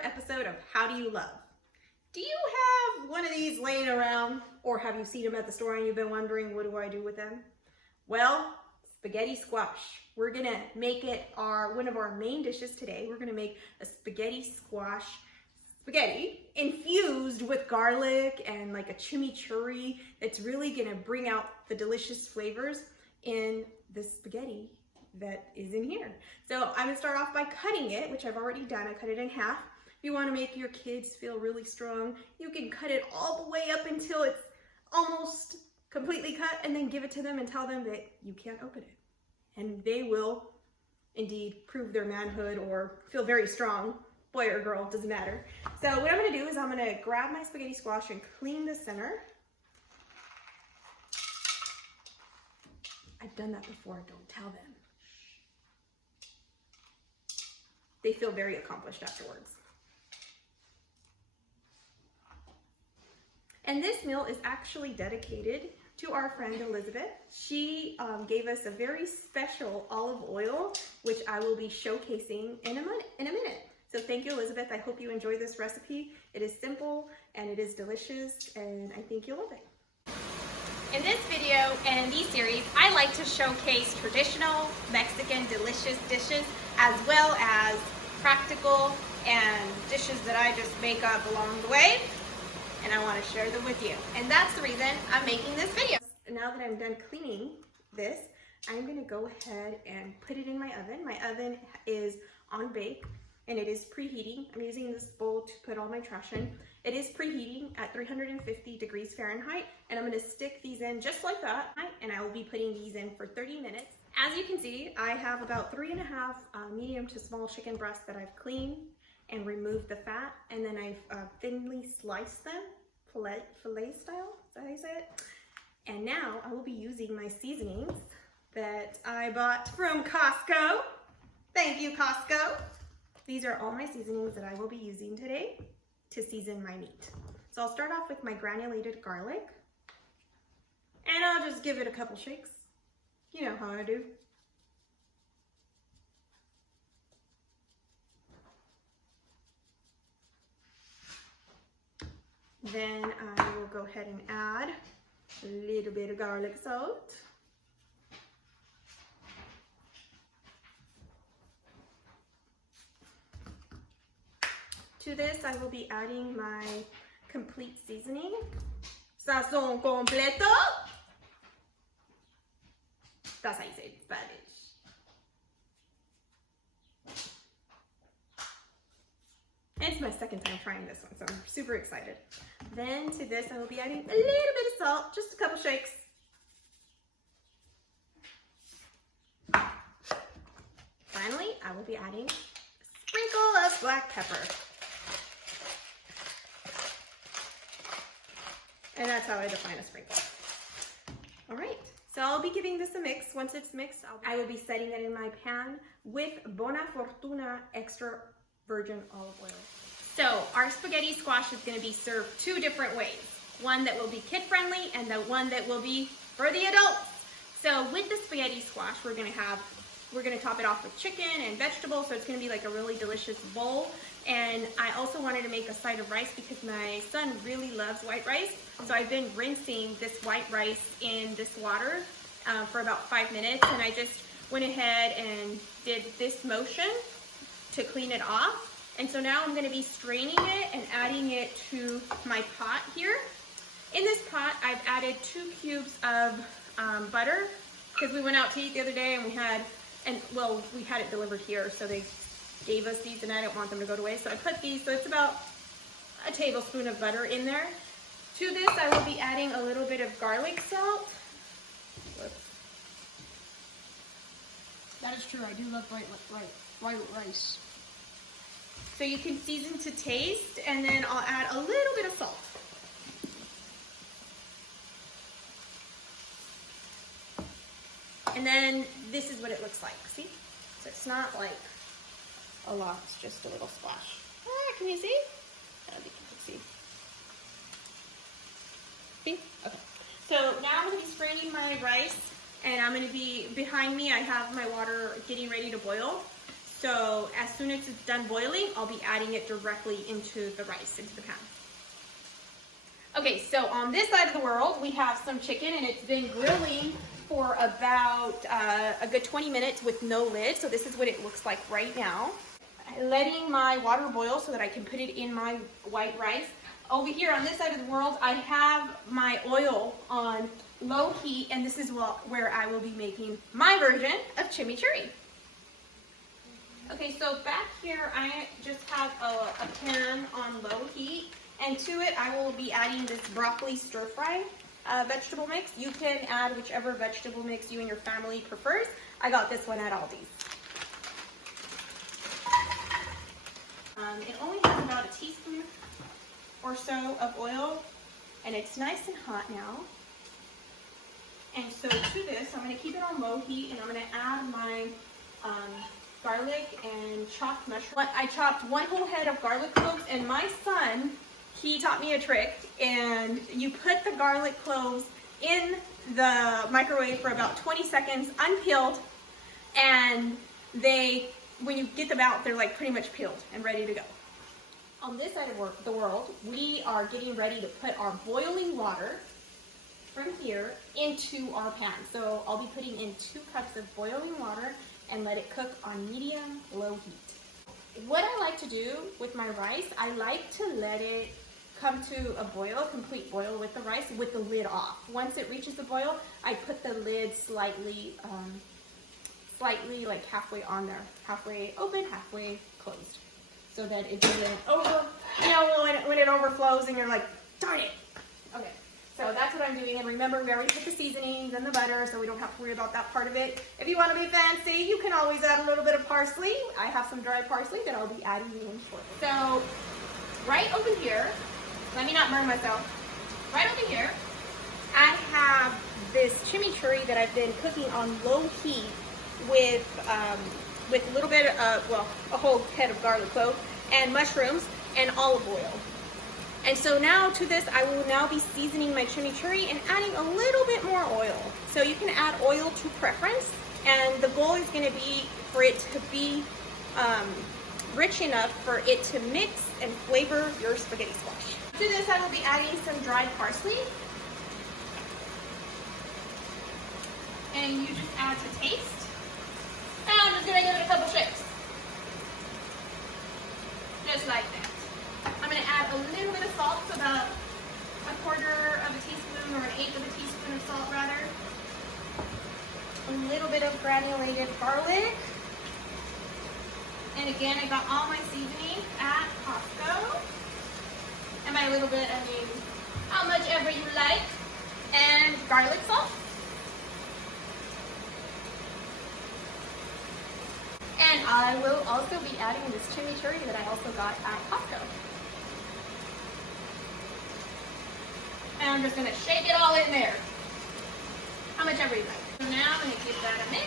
another episode of How Do You Love? Do you have one of these laying around, or have you seen them at the store and you've been wondering, what do I do with them? Well, spaghetti squash. We're gonna make it one of our main dishes today. We're gonna make a spaghetti squash spaghetti infused with garlic and like a chimichurri. It's really gonna bring out the delicious flavors in the spaghetti that is in here. So I'm gonna start off by cutting it, which I've already done. I cut it in half. If you wanna make your kids feel really strong, you can cut it all the way up until it's almost completely cut, and then give it to them and tell them that you can't open it. And they will indeed prove their manhood or feel very strong, boy or girl, doesn't matter. So what I'm gonna do is I'm gonna grab my spaghetti squash and clean the center. I've done that before, don't tell them. They feel very accomplished afterwards. And this meal is actually dedicated to our friend Elizabeth. She gave us a very special olive oil, which I will be showcasing in a minute. So thank you, Elizabeth. I hope you enjoy this recipe. It is simple and it is delicious, and I think you'll love it. In this video and in these series, I like to showcase traditional Mexican delicious dishes, as well as practical and dishes that I just make up along the way. And I want to share them with you. And that's the reason I'm making this video. Now that I'm done cleaning this, I'm gonna go ahead and put it in my oven. My oven is on bake and it is preheating. I'm using this bowl to put all my trash in. It is preheating at 350 degrees Fahrenheit, and I'm gonna stick these in just like that, and I will be putting these in for 30 minutes. As you can see, I have about 3.5 medium to small chicken breasts that I've cleaned and remove the fat, and then I've thinly sliced them, filet style, is that how you say it? And now I will be using my seasonings that I bought from Costco. Thank you, Costco. These are all my seasonings that I will be using today to season my meat. So I'll start off with my granulated garlic, and I'll just give it a couple shakes. You know how I do. Then I will go ahead and add a little bit of garlic salt. To this, I will be adding my complete seasoning. Sazón completo. That's how you say it in Spanish. It's my second time trying this one, so I'm super excited. Then to this, I will be adding a little bit of salt, just a couple shakes. Finally, I will be adding a sprinkle of black pepper. And that's how I define a sprinkle. All right, so I'll be giving this a mix. Once it's mixed, I will be setting it in my pan with Bona Fortuna extra virgin olive oil. So our spaghetti squash is going to be served two different ways. One that will be kid friendly and the one that will be for the adults. So with the spaghetti squash, we're going to top it off with chicken and vegetables. So it's going to be like a really delicious bowl. And I also wanted to make a side of rice because my son really loves white rice. So I've been rinsing this white rice in this water for about 5 minutes. And I just went ahead and did this motion to clean it off. And so now I'm going to be straining it and adding it to my pot here. In this pot, I've added 2 cubes of butter because we went out to eat the other day and we had it delivered here, so they gave us these and I didn't want them to go to waste. So I put these, so it's about a tablespoon of butter in there. To this, I will be adding a little bit of garlic salt. Whoops. That is true, I do love white rice. So you can season to taste, and then I'll add a little bit of salt. And then this is what it looks like, see? So it's not like a lot, it's just a little splash. Ah, can you see? I don't think you can see. See? Okay. So now I'm gonna be straining my rice, and I'm gonna be, behind me I have my water getting ready to boil. So as soon as it's done boiling, I'll be adding it directly into the rice, into the pan. Okay, so on this side of the world, we have some chicken, and it's been grilling for about a good 20 minutes with no lid. So this is what it looks like right now. Letting my water boil so that I can put it in my white rice. Over here on this side of the world, I have my oil on low heat, and this is where I will be making my version of chimichurri. Okay, so back here, I just have a pan on low heat, and to it, I will be adding this broccoli stir-fry vegetable mix. You can add whichever vegetable mix you and your family prefers. I got this one at Aldi's. It only has about a teaspoon or so of oil, and it's nice and hot now. And so to this, I'm going to keep it on low heat, and I'm going to add my garlic and chopped mushroom. I chopped one whole head of garlic cloves, and my son, he taught me a trick, and you put the garlic cloves in the microwave for about 20 seconds unpeeled, and when you get them out, they're like pretty much peeled and ready to go. On this side of the world, we are getting ready to put our boiling water from here into our pan. So I'll be putting in 2 cups of boiling water and let it cook on medium low heat. What I like to do with my rice, I like to let it come to a boil, a complete boil with the rice with the lid off. Once it reaches the boil, I put the lid slightly like halfway on there, halfway open, halfway closed, so that it doesn't when it overflows and you're like, darn it. Okay, so that's what I'm doing. And remember, we already put the seasonings and the butter, so we don't have to worry about that part of it. If you want to be fancy, you can always add a little bit of parsley. I have some dried parsley that I'll be adding in shortly. So right over here, let me not burn myself. Right over here, I have this chimichurri that I've been cooking on low heat with a little bit of, a whole head of garlic clove and mushrooms and olive oil. And so now to this, I will now be seasoning my chimichurri and adding a little bit more oil. So you can add oil to preference, and the goal is going to be for it to be rich enough for it to mix and flavor your spaghetti squash. To this, I will be adding some dried parsley. And you just add to taste. And I'm just going to give it a couple shakes. Just like that. I'm going to add a little bit of salt, so about 1/4 of a teaspoon or 1/8 of a teaspoon of salt rather. A little bit of granulated garlic. And again, I got all my seasonings at Costco. And by a little bit, I mean how much ever you like. And garlic salt. And I will also be adding this chimichurri that I also got at Costco. And I'm just going to shake it all in there. How much ever you like. So now I'm going to give that a mix.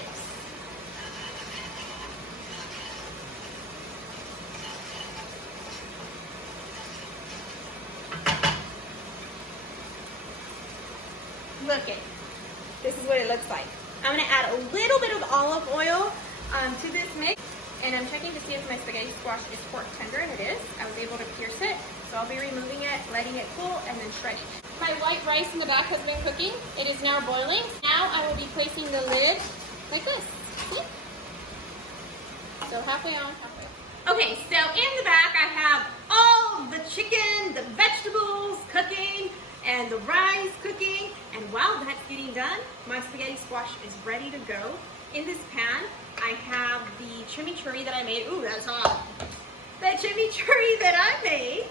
Look it. This is what it looks like. I'm going to add a little bit of olive oil to this mix, and I'm checking to see if my spaghetti squash is fork tender, and it is. I was able to pierce it, so I'll be removing it, letting it cool, and then shredding. My white rice in the back has been cooking. It is now boiling. Now I will be placing the lid like this. See? So halfway on, halfway off. Okay, so in the back I have all the chicken, the vegetables cooking, and the rice cooking, and while that's getting done, my spaghetti squash is ready to go. In this pan, I have the chimichurri that I made. Ooh, that's hot. The chimichurri that I made,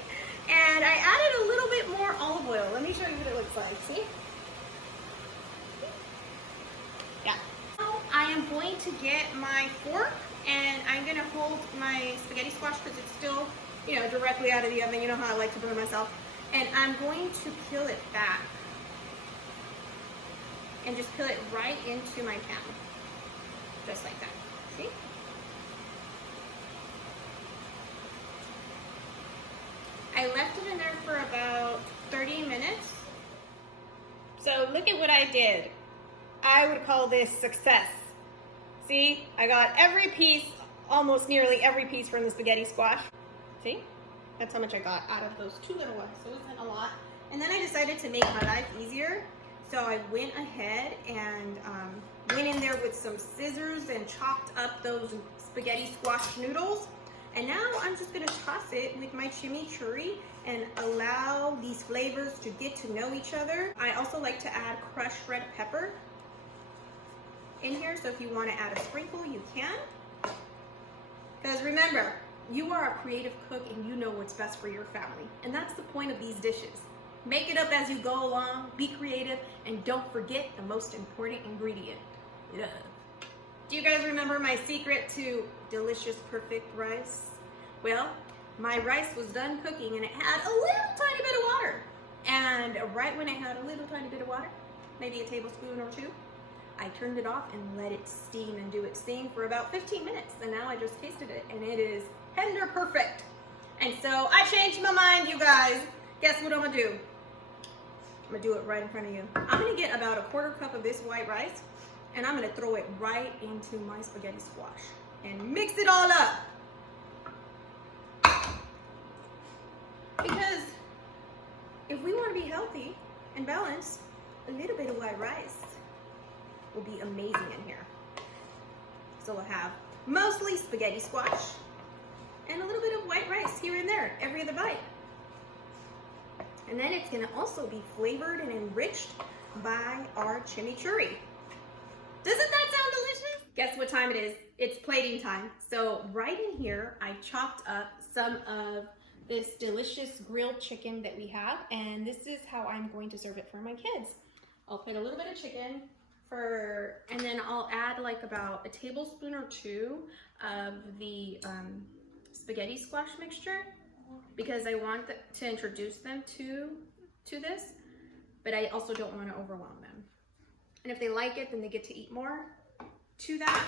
and I added a little bit more olive oil. Let me show you what it looks like. See? Yeah. Now I am going to get my fork, and I'm going to hold my spaghetti squash because it's still, directly out of the oven. You know how I like to burn myself. And I'm going to peel it back and just peel it right into my pan. Just like that. See? I left it in there for about 30 minutes. So look at what I did. I would call this success. See? I got every piece almost nearly every piece from the spaghetti squash. See? That's how much I got out of those 2 little ones. So it wasn't a lot. And then I decided to make my life easier. So I went ahead and went in there with some scissors and chopped up those spaghetti squash noodles. And now I'm just gonna toss it with my chimichurri and allow these flavors to get to know each other. I also like to add crushed red pepper in here, so if you want to add a sprinkle, you can. Because remember, you are a creative cook and you know what's best for your family. And that's the point of these dishes. Make it up as you go along, be creative, and don't forget the most important ingredient, love. Do you guys remember my secret to delicious, perfect rice? Well, my rice was done cooking and it had a little tiny bit of water. And right when it had a little tiny bit of water, maybe a tablespoon or 2, I turned it off and let it steam and do its thing for about 15 minutes. And now I just tasted it and it is tender perfect. And so I changed my mind, you guys. Guess what I'm gonna do? I'm gonna do it right in front of you. I'm gonna get about a 1/4 cup of this white rice and I'm gonna throw it right into my spaghetti squash and mix it all up. Because if we want to be healthy and balanced, a little bit of white rice will be amazing in here. So we'll have mostly spaghetti squash and a little bit of white rice here and there, every other bite. And then it's gonna also be flavored and enriched by our chimichurri. Doesn't that sound delicious? Guess what time it is? It's plating time. So right in here, I chopped up some of this delicious grilled chicken that we have, and this is how I'm going to serve it for my kids. I'll put a little bit of chicken and then I'll add like about a tablespoon or 2 of the spaghetti squash mixture because I want to introduce them to this, but I also don't want to overwhelm them. And if they like it, then they get to eat more. To that,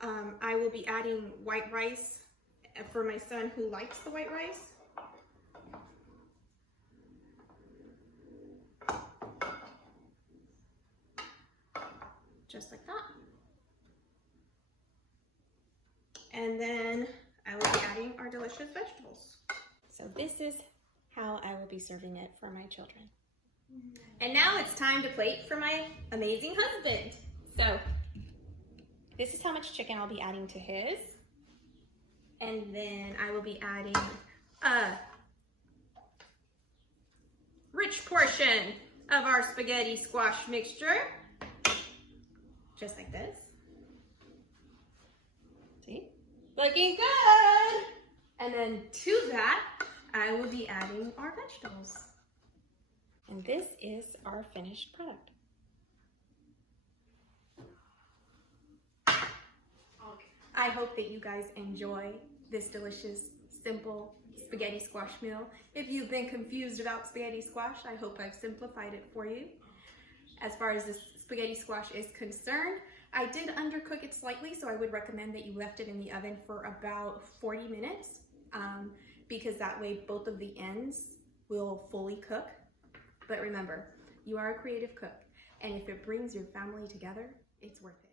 I will be adding white rice for my son who likes the white rice. Just like that. And then I will be adding our delicious vegetables. So this is how I will be serving it for my children. And now it's time to plate for my amazing husband. So this is how much chicken I'll be adding to his. And then I will be adding a rich portion of our spaghetti squash mixture. Just like this. See? Looking good! And then to that, I will be adding our vegetables. And this is our finished product. I hope that you guys enjoy this delicious, simple spaghetti squash meal. If you've been confused about spaghetti squash, I hope I've simplified it for you. As far as this spaghetti squash is concerned, I did undercook it slightly, so I would recommend that you left it in the oven for about 40 minutes because that way both of the ends will fully cook. But remember, you are a creative cook, and if it brings your family together, it's worth it.